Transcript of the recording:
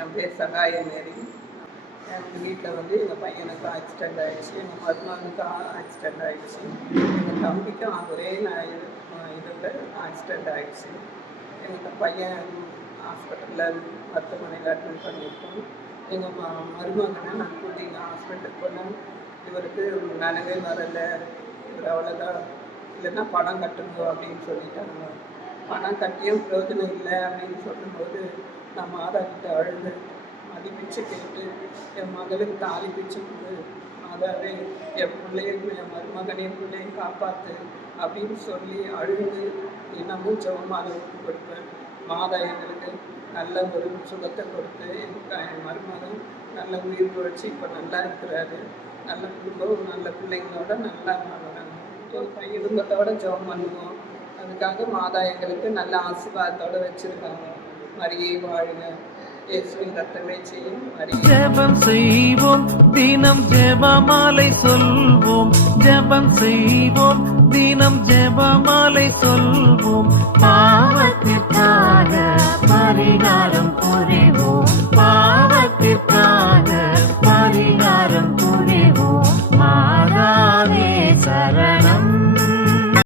என் பேர் சகாய மேரி. எங்கள் வீட்டில் வந்து எங்கள் பையனுக்கு ஆக்சிடெண்ட் ஆகிடுச்சு, எங்கள் மருமகனுக்கு ஆக்சிடெண்ட் ஆகிடுச்சு, எங்கள் தம்பிக்கும் ஒரே இதில் ஆக்சிடெண்ட் ஆகிடுச்சு. எங்கள் பையன் ஹாஸ்பிட்டலில் மருத்துவமனையில் அட்மிட் பண்ணியிருக்கோம். எங்கள் மருமகனை நான் கூட்டிங்க ஹாஸ்பிட்டலுக்கு போனேன். இவருக்கு நனவே வரலை, இவர் அவ்வளோதான், இல்லைன்னா பணம் கட்டுங்க அப்படின்னு சொல்லிட்டாங்க. பணம் கட்டியும் பிரயோஜனம் இல்லை அப்படின்னு சொல்லும்போது நான் மாதாக்கிட்ட அழுது மதிப்பிச்சு கேட்டு என் மகளுக்கு தாலி பிச்சு கொடு, மாதாவே என் பிள்ளையும் என் மருமகனையும் பிள்ளையும் காப்பாற்று அப்படின்னு சொல்லி அழுது இன்னமும் ஜெபமாலை விட்டு கொடுப்பேன். மாதா எங்களுக்கு நல்ல ஒரு சுகத்தை கொடுத்து என் மருமகன் நல்ல உயிர் பொழைச்சி இப்போ நல்லா இருக்கிறாரு. நல்ல குடும்பம், நல்ல பிள்ளைங்களோட நல்லா குடும்பத்தோட ஜெபம் பண்ணுவோம். அதுக்காக மாதா எங்களுக்கு நல்ல ஆசீர்வாதத்தோடு வச்சுருக்காங்க. மரியே வாழ்க, இயேசுவின் ரத்தமே செய்யும். ஜெபம் செய்வோம், தினம் ஜெபமாலை சொல்வோம். ஜெபம் செய்வோம், தினம் ஜெபமாலை சொல்வோம்.